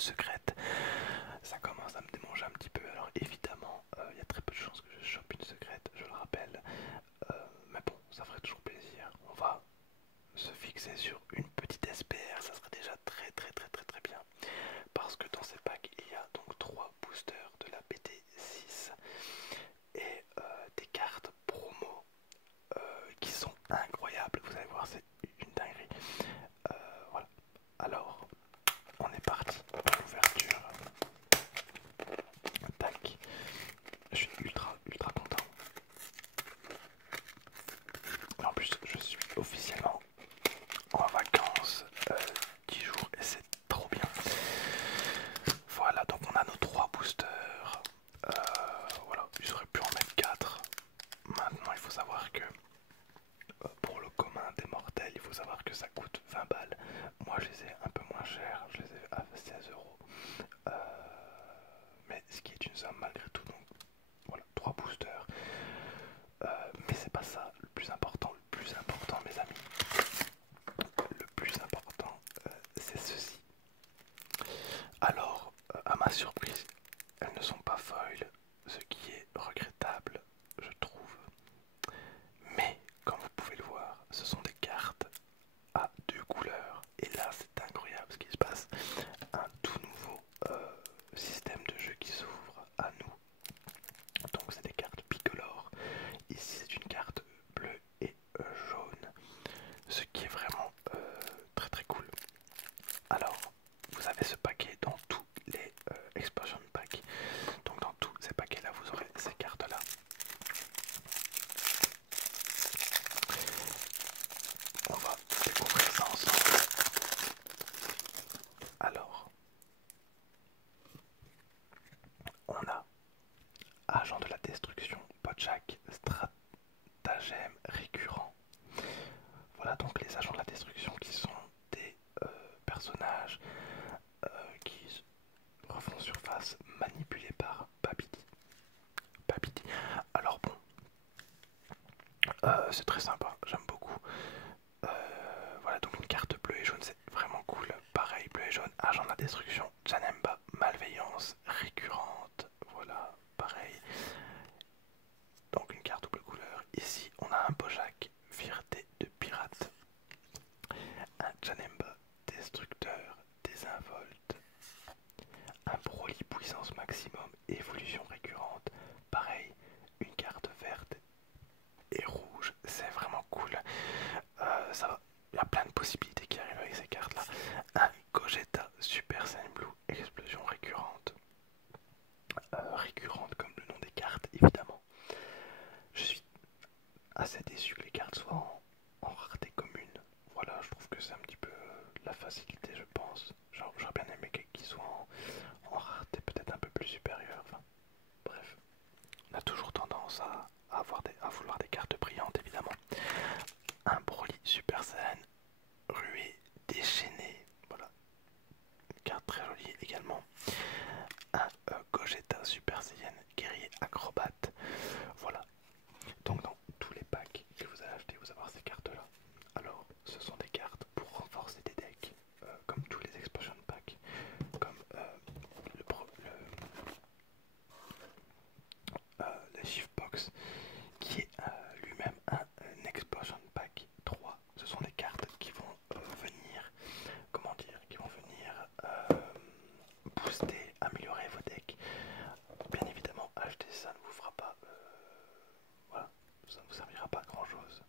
secrète. Ça commence à me démanger un petit peu. Alors évidemment, il y a très peu de chances que je chope une secrète, je le rappelle. Mais bon, ça ferait toujours plaisir. On va se fixer sur une petite SPR, ça serait déjà très bien. Parce que dans ces packs, il y a donc 3 boosters de la BT6 et des cartes promo qui sont incroyables. Vous allez voir, c'est une dinguerie. Voilà. Alors, on est parti. Ouverture. Tac. Je suis ultra content. En plus, je suis officiellement en vacances 10 jours et c'est trop bien. Voilà, donc on a nos 3 boosters. Voilà, j'aurais pu en mettre 4. Maintenant, il faut savoir que pour le commun des mortels, il faut savoir que ça coûte 20 balles. Moi, je les ai un peu moins chers, je les ai à 16 euros. Mais ce qui est une somme malgré tout. Donc voilà, 3 boosters. Mais c'est pas ça le plus important. Le plus important, mes amis, le plus important, c'est ceci. Alors, à ma surprise, elles ne sont pas foil, ce qui est regrettable, je trouve. Mais, comme vous pouvez le voir, ce sont des cartes à 2 couleurs. Et là, c'est incroyable ce qui se passe. Un tout nouveau système de jeu qui s'ouvre à nous. Donc, c'est des cartes bicolores. Ici, c'est une carte bleue et jaune. Ce qui est vraiment très cool. Alors, vous avez ce paquet dans tous les expansion packs. Donc, dans tous ces paquets-là, vous aurez ces cartes-là. On va découvrir ça ensemble. Alors, on a Agent de la Destruction, Podjack, Stratagème récurrent. Voilà donc les agents de la destruction qui sont des personnages qui refont surface manipulés par Babidi. Alors bon, c'est très sympa, j'aime beaucoup. Voilà donc une carte bleue et jaune, c'est vraiment cool. Pareil, bleu et jaune, agent de la destruction, Janemba, malveillance récurrente. Voilà, pareil. Donc une carte double couleur. Ici, on a un Bojack, fierté de pirate. Un Janemba, destructeur, désinvolte. Un Broly, puissance maximum, évolution récurrente. Pareil, une carte verte et rouge, c'est vraiment cool. Ça va, il y a plein de possibilités qui arrivent avec ces cartes là. Un Gogeta Super Saiyan Blue, explosion récurrente. Récurrente comme le nom des cartes évidemment. Je suis assez déçu que les cartes soient en rareté commune. Voilà, je trouve que c'est un petit peu la facilité, je pense. J'aurais bien aimé qu'ils soient en rareté peut-être un peu plus supérieure. Enfin, bref, on a toujours tendance à vouloir des cartes brillantes évidemment. Un Broly Super Saiyan ruée déchaînée, voilà, une carte très jolie également. Un Gogeta Super Saiyan guerrier acrobate, voilà. Donc dans tous les packs que vous avez achetés, vous avez ces cartes là. Alors ce sont des cartes pour renforcer des decks, comme tous les expansion packs, comme le Shiftbox qui est lui-même un Expansion Pack 3. Ce sont des cartes qui vont venir, comment dire, qui vont venir booster, améliorer vos decks. Bien évidemment, acheter ça ne vous fera pas, voilà, ça ne vous servira pas à grand chose.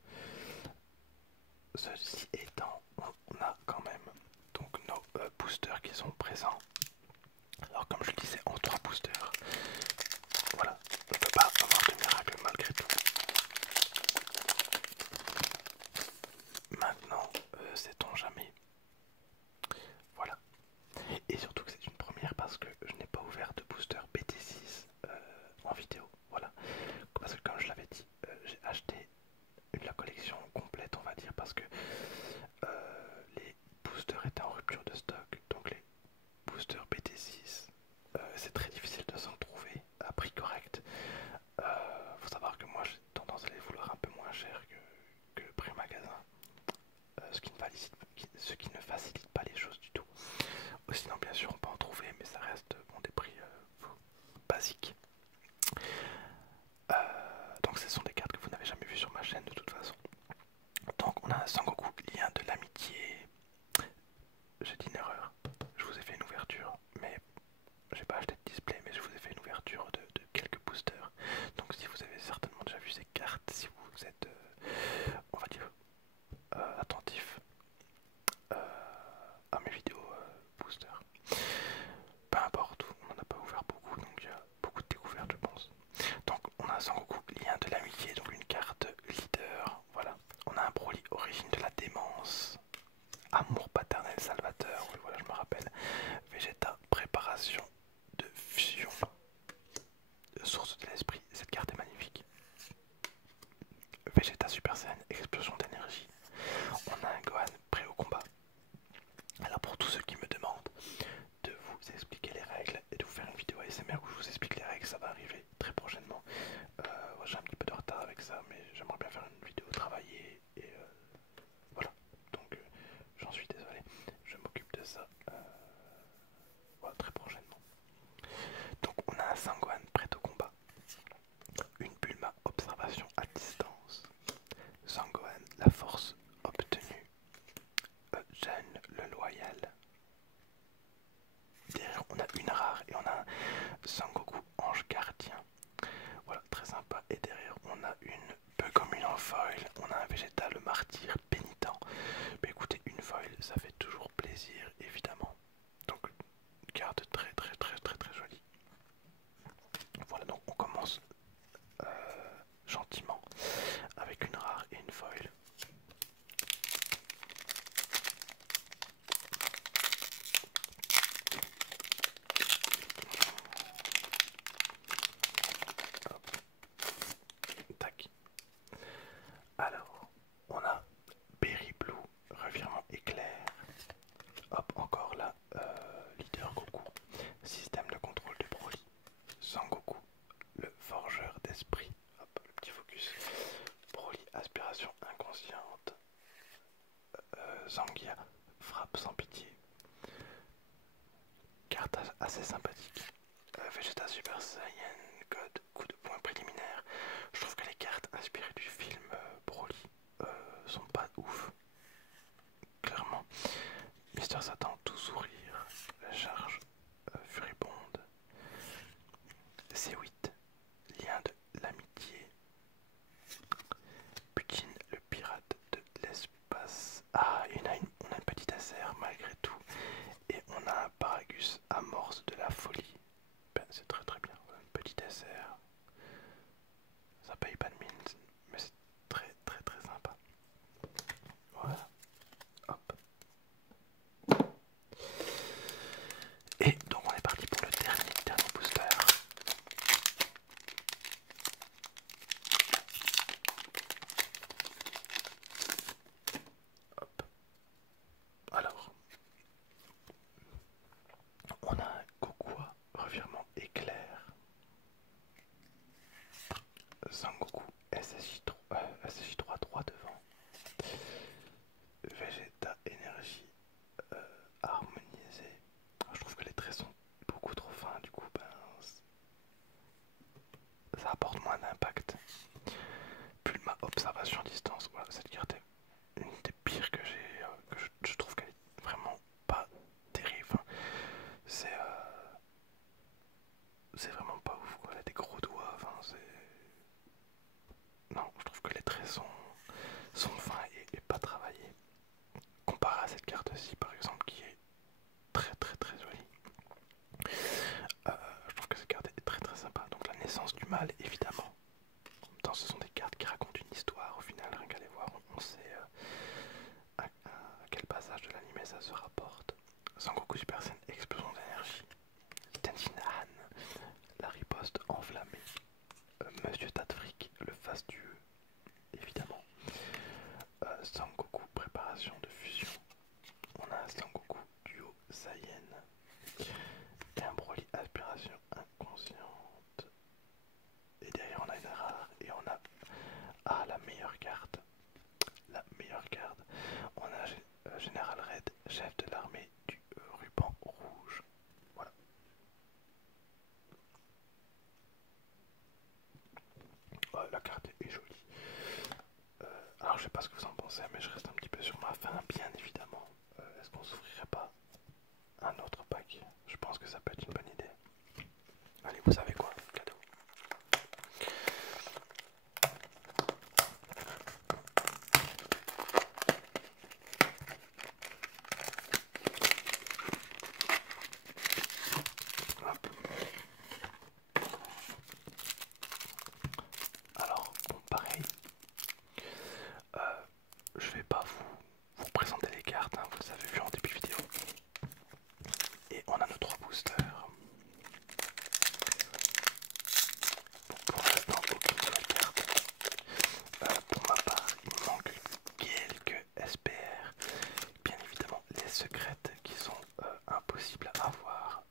Ceci étant, on a quand même donc nos boosters qui sont présents. Alors comme je le disais, en 3 boosters, voilà, on ne peut pas avoir de miracle malgré tout. Maintenant, sait-on jamais. Voilà. Et surtout que c'est une première parce que je n'ai pas ouvert de booster BT6 en vidéo. Voilà. Parce que comme je l'avais dit, j'ai acheté la collection complète, on va dire, parce que les boosters étaient en rupture de stock. Donc les boosters BT6, c'est très difficile de s'en trouver à prix correct. Faut savoir que moi j'ai tendance à les vouloir un peu moins cher que le prix magasin, ce qui ne facilite pas les choses du tout. Sinon bien sûr on peut en trouver d'esprit basique. Donc ce sont des cartes que vous n'avez jamais vues sur ma chaîne de toute façon. Donc on a un Sangoku, lien de l'amitié. J'ai dit une erreur, je vous ai fait une ouverture, mais j'ai pas acheté de display, mais je vous ai fait une ouverture de quelques boosters. Donc si vous avez certainement déjà vu ces cartes, si vous êtes, on va dire, attentif à mes vidéos boosters. Peu importe, on n'en a pas ouvert beaucoup, donc il y a beaucoup de découvertes je pense. Donc on a un Sangoku, lien de l'amitié, donc une carte leader, voilà. On a un Broly, origine de la démence. Amour paternel salvateur, oui voilà je me rappelle. Vegeta, préparation de fusion. Source de l'esprit, cette carte est magnifique. Vegeta Super Saiyan, explosion d'énergie. On a un Gohan prêt au combat. Alors pour tous ceux qui me demandent de vous expliquer les règles et de vous faire une vidéo ASMR où je vous explique les règles, ça va arriver très prochainement. J'ai un petit peu de retard avec ça, mais j'aimerais bien faire une vidéo travaillée et voilà. Donc j'en suis désolé, je m'occupe de ça voilà, très prochainement. Donc on a un Sangohan prêt au combat, une Bulma observation à distance, Sangohan la force obtenue, Jeanne le loyal. Derrière on a une rare et on a un Sangoku ange gardien. Voilà, très sympa. Et derrière on a une peu commune en foil, on a un Vegeta le martyr pénitent. Mais écoutez, une foil ça fait toujours plaisir évidemment. Donc carte très jolie. Voilà, donc on commence gentiment avec une rare et une foil. Hop. Tac. Alors, on a Berry Blue, revirement éclair. Hop, encore là, leader Goku, système de contrôle de Broly. Sangoku, le forgeur d'esprit. Hop, le petit focus. Broly, aspiration inconsciente. Zangia, frappe sans pitié. Carte assez sympathique. Vegeta Super Saiyan, code, coup de poing préliminaire. Je trouve que les cartes inspirées du film Broly sont pas ouf. Clairement. Mister Satan, tout sourire. La charge furibonde. C8, lien de l'amitié. Poutine, le pirate de l'espace. Ah, on a une petite SR malgré tout. Et on a un Paragus, amorce de la folie. Ben, c'est très bien. Une petite SR. Ça paye pas de mine, mais c'est très sympa. Voilà. Hop. Et donc on est parti pour le dernier booster. Hop. Alors, on a un Kokua, revirement éclair. Sangoku, SSJ3 droit devant. Vegeta énergie harmonisée. Je trouve que les traits sont beaucoup trop fins, du coup ben, ça apporte moins d'impact. Bulma observation distance, voilà, cette carte est une des pires que j'ai, je trouve qu'elle est vraiment pas terrible. Enfin, c'est vraiment pas ouf quoi, elle a des gros doigts, enfin c'est... Non, je trouve que les traits sont fins et pas travaillés. Comparé à cette carte-ci par exemple qui est très jolie. Je trouve que cette carte est très sympa. Donc la naissance du mal évidemment. En même temps ce sont des cartes qui racontent une histoire au final, rien qu'à les voir on sait à quel passage de l'anime ça se rapporte. Sangoku Super Saiyan, explosion d'énergie. Tenshin Han, la riposte enflammée. Monsieur Tatfrick, le fastueux, évidemment. Sangoku, préparation de fusion. On a un Sangoku duo Saiyan. Et un Broly, aspiration inconsciente. Et derrière on a une rare et on a... Ah, la meilleure carte. La meilleure carte. On a Général Red, chef de l'armée du ruban rouge. Voilà. la carte est jolie. Alors je sais pas ce que vous en pensez, mais je reste un petit peu sur ma faim, bien évidemment. Est-ce qu'on s'ouvrirait pas un autre pack? Je pense que ça peut être une bonne idée. Allez, vous savez quoi? Cadeau. Hop. Alors, bon, pareil. Je vais pas vous présenter les cartes, hein, vous les avez vues en début vidéo. Et on a nos 3 boosters. Pour l'instant, aucune nouvelle carte. Pour ma part, il me manque quelques SPR. Bien évidemment, les secrètes qui sont impossibles à avoir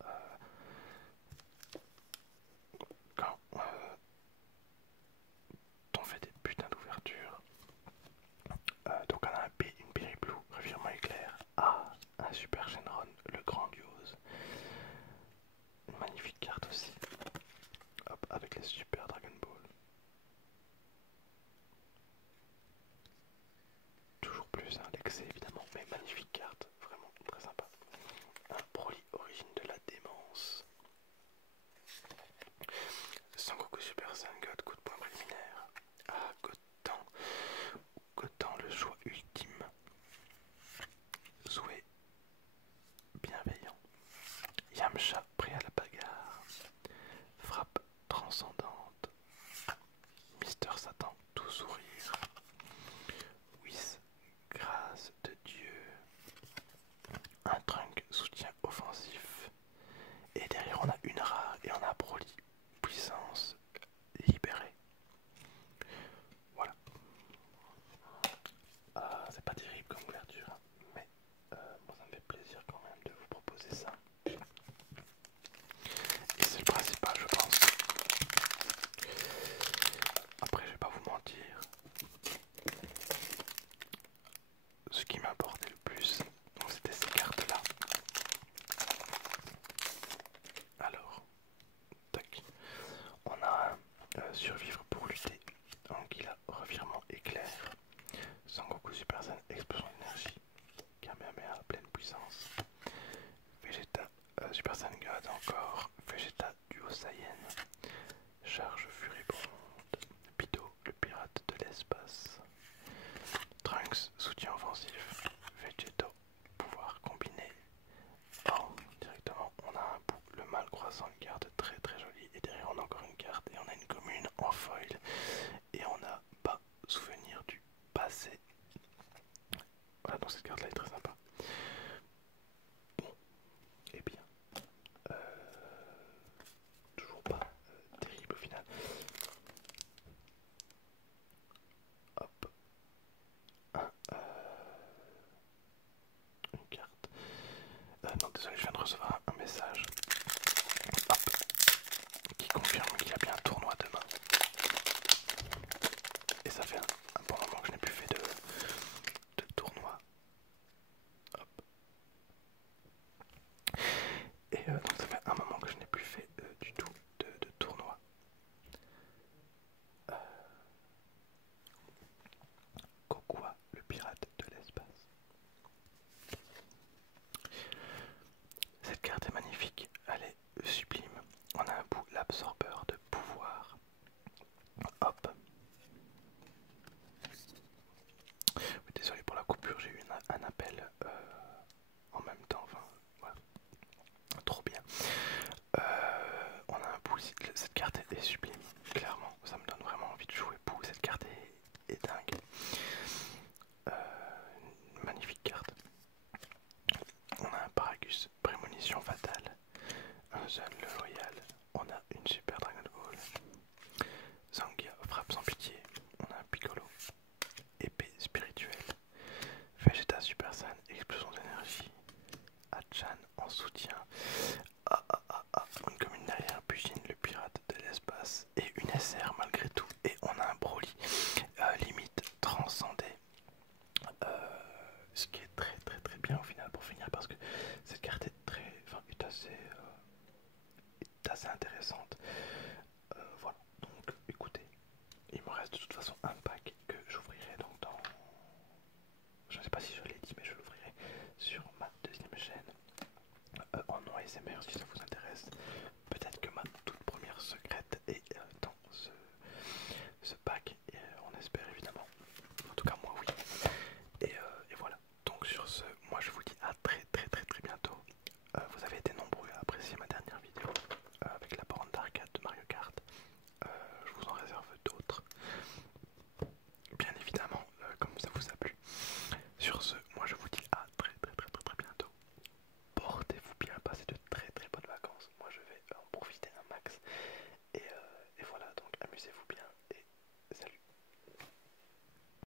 quand on fait des putains d'ouvertures. Donc on a une Berry Blue, revirement éclair. Ah, un super Shenron, le grandiose. Une magnifique carte aussi. Hop, avec les super Dragon Ball. Toujours plus, hein, l'excès évidemment, mais magnifique carte, vraiment très sympa. Un Broly origine de la démence. Sangoku Super Saiyan God, coup de poing préliminaire. Ah, Goten. Goten, le choix ultime. Souhait bienveillant. Yamcha, prêt à la bagarre. Frappe transcendante. Mister Satan, tout sourire. Whis, grâce de Dieu. Un Trunk, soutien offensif. Et derrière on a une rare et on a Broly, puissance libérée. Voilà. C'est pas terrible comme ouverture, hein, mais moi ça me fait plaisir quand même de vous proposer ça. Et c'est le principal, je pense. Après, je vais pas vous mentir. Ce qui m'importait le plus, c'était ces cartes-là. Alors, tac. On a un survivre pour lutter. Donc il a revirement éclair. Sangoku Super Saiyan, explosion d'énergie. Kamehameha à pleine puissance. Vegeta Super Saiyan God encore. Vegeta Duo Saiyan. Charge furibonde. Pido, le pirate de l'espace. Trunks, soutien offensif. Vegeto, pouvoir combiné. Oh, directement, on a un bout, le mal croissant, une carte très très jolie. Et derrière, on a encore une carte. Et on a une commune en foil. Et on a pas souvenir du passé. Voilà, donc cette carte là est très sympa. Bon, et bien, toujours pas terrible au final. Hop, une carte. Non, désolé, je viens de recevoir un message. Hop, qui confirme qu'il y a bien un tournoi demain. Et ça fait un bon moment que je n'ai plus fait de tournoi. Hop. Et donc ça fait un moment que je n'ai plus fait du tout de tournoi. Kokua, le pirate de l'espace. Cette carte est magnifique, elle est sublime. On a un bout l'absorbeur de pouvoir. Hop. Oui, désolé pour la coupure, j'ai eu un appel en même temps. Enfin, voilà. Trop bien. On a un bout ici. Cette carte est sublime, clairement. Ça me donne vraiment envie de jouer Pou. Cette carte est dingue. Une magnifique carte. On a un Paragus, prémonition fatale. Un Zun le loyal. On a une super Dragon Ball. Zangia, frappe sans pitié. On a un Piccolo, épée spirituelle. Vegeta Super Saiyan, explosion d'énergie. Hachan en soutien. Une commune derrière, Bujin, le pirate de l'espace. Et une SR malgré tout. Et on a un Broly, limite transcendé. Ce qui est très très très bien au final pour finir, parce que cette carte est est assez intéressante. Voilà, donc écoutez, il me me reste de toute façon un pack que j'ouvrirai donc dans... Je ne sais pas si je l'ai dit, mais je l'ouvrirai sur ma deuxième chaîne en non ASMR si ça vous intéresse. Peut-être que ma toute première secrète est dans ce pack, et on espère évidemment. En tout cas, moi, oui. Et voilà. Donc, sur ce, moi je vous dis à très bientôt. Vous avez été nombreux à apprécier ma dernière vidéo.